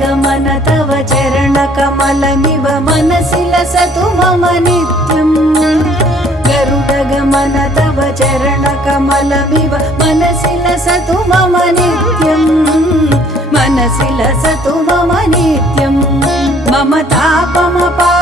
गरुडगमन तव चरणकमलमिव मनसि लसतु मम नित्यम् गरुडगमन तव चरणकमलमिव मनसि लसतु मम नित्यम् मनसि लसतु मम नित्यम् मम तापमपा